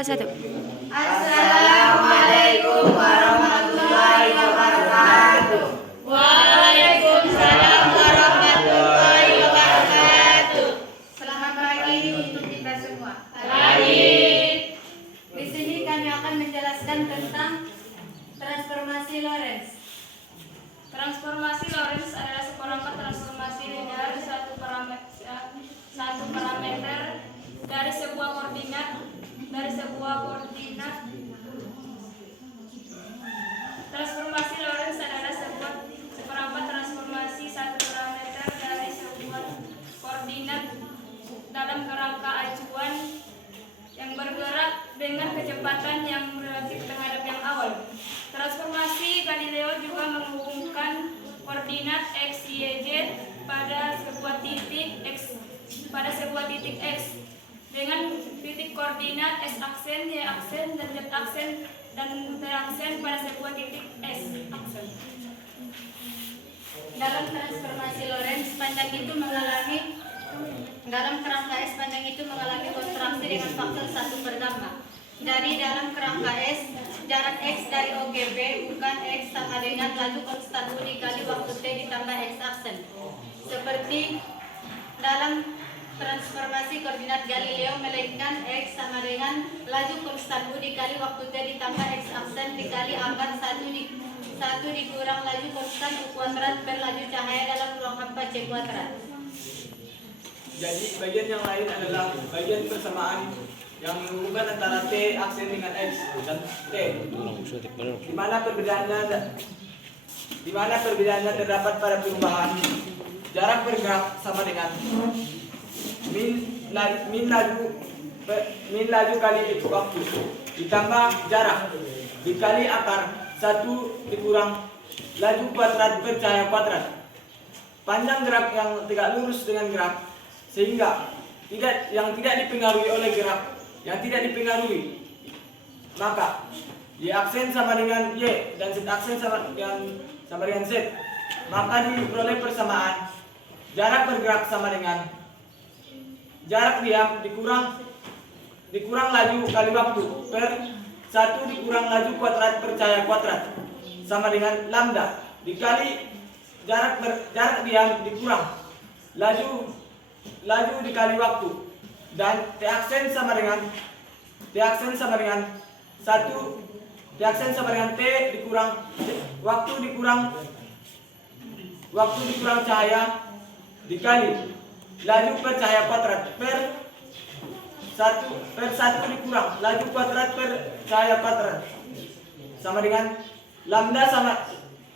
1. Assalamualaikum warahmatullahi wabarakatuh. Waalaikumsalam warahmatullahi wabarakatuh. Selamat pagi untuk kita semua. Pagi. Di sini kami akan menjelaskan tentang transformasi Lorentz. Transformasi Lorentz adalah seperangkat transformasi linear satu parameter dari sebuah koordinat. Transformasi Lorentz adalah seperangkat transformasi satu parameter dari sebuah koordinat dalam kerangka acuan yang bergerak dengan kecepatan yang relatif terhadap yang awal. Transformasi Galileo juga menghubungkan koordinat x, y, z pada sebuah titik x dengan titik koordinat s aksen, y aksen, dan z aksen dan t aksen pada sebuah titik s aksen. Dalam transformasi Lorentz, dalam kerangka S panjang itu mengalami kontraksi dengan faktor 1 per gamma. Dari dalam kerangka S, jarak x dari O ke B bukan x sama dengan laju konstan U dikali waktu T ditambah x aksen. Seperti dalam transformasi koordinat Galileo, melainkan x sama dengan laju konstan U dikali waktu T ditambah x aksen dikali akar 1 dikurang laju konstan U kuadrat per laju cahaya dalam ruang hampa C kuadrat. Jadi bagian yang lain adalah bagian persamaan yang menghubungkan antara T aksen dengan X dan T. Di mana perbedaannya terdapat pada perubahan jarak bergerak sama dengan min laju kali waktu ditambah jarak dikali akar 1 dikurang laju kuadrat per cahaya kuadrat. Panjang gerak yang tegak lurus dengan gerak sehingga yang tidak dipengaruhi oleh gerak yang tidak dipengaruhi, maka y aksen sama dengan y dan z aksen sama dengan z, maka diperoleh persamaan jarak bergerak sama dengan jarak diam dikurang laju kali waktu per 1 dikurang laju kuadrat per cahaya kuadrat sama dengan lambda dikali jarak diam dikurang laju dikali waktu, dan T aksen sama dengan 1 T aksen sama dengan T dikurang waktu dikurang cahaya dikali laju per cahaya kuadrat per 1 dikurang laju kuadrat per cahaya kuadrat sama dengan lambda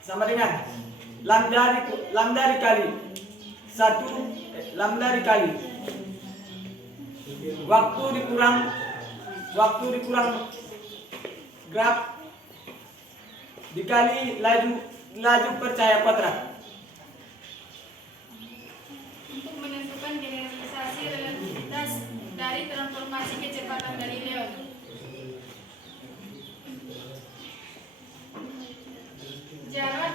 sama dengan lambda dikali 1 lambda dikali waktu dikurang gerak dikali laju per cahaya kuadrat. Untuk menentukan generalisasi relativitas dari transformasi kecepatan Galileo, jarak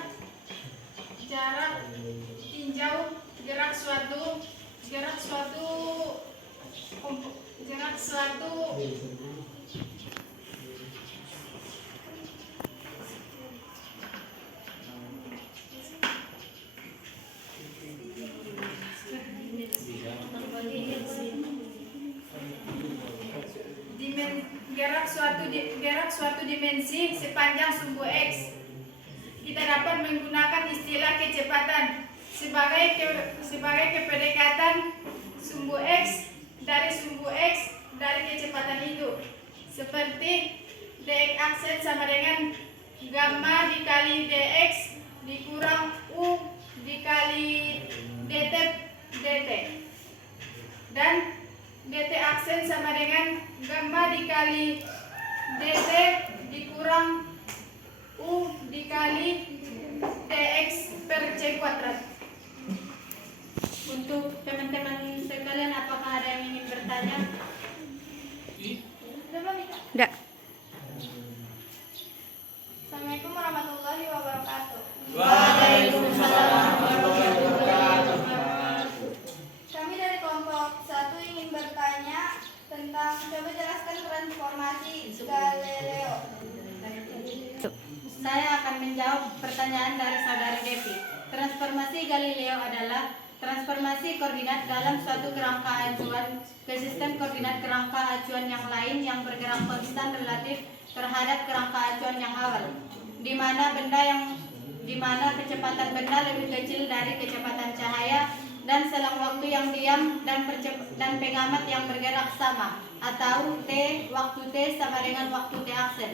tinjau gerak suatu gerak suatu dimensi sepanjang sumbu x. Kita dapat menggunakan istilah kecepatan sebagai kependekatan sumbu x dari kecepatan itu, seperti dx aksen sama dengan gamma dikali dx dikurang u dikali dt dan dt aksen sama dengan gamma dikali dt dikurang u dikali dx per c kuadrat. Untuk teman-teman sekalian, apakah ada yang ingin bertanya? Enggak. Assalamualaikum warahmatullahi wabarakatuh. Waalaikumsalam warahmatullahi wabarakatuh. Kami dari kelompok 1 ingin bertanya tentang, coba jelaskan transformasi saya akan menjawab pertanyaan dari saudara Devi. Transformasi Galileo adalah transformasi koordinat dalam suatu kerangka acuan ke sistem koordinat kerangka acuan yang lain yang bergerak konstan relatif terhadap kerangka acuan yang awal, di mana kecepatan benda lebih kecil dari kecepatan cahaya dan selang waktu yang diam dan pengamat yang bergerak sama, atau T, waktu T sama dengan waktu T aksen.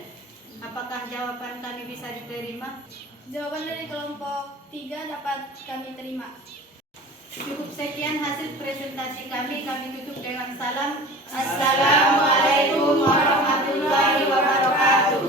Apakah jawaban kami bisa diterima? Jawaban dari kelompok 3 dapat kami terima. Cukup sekian hasil presentasi kami. Kami tutup dengan salam. Assalamualaikum warahmatullahi wabarakatuh.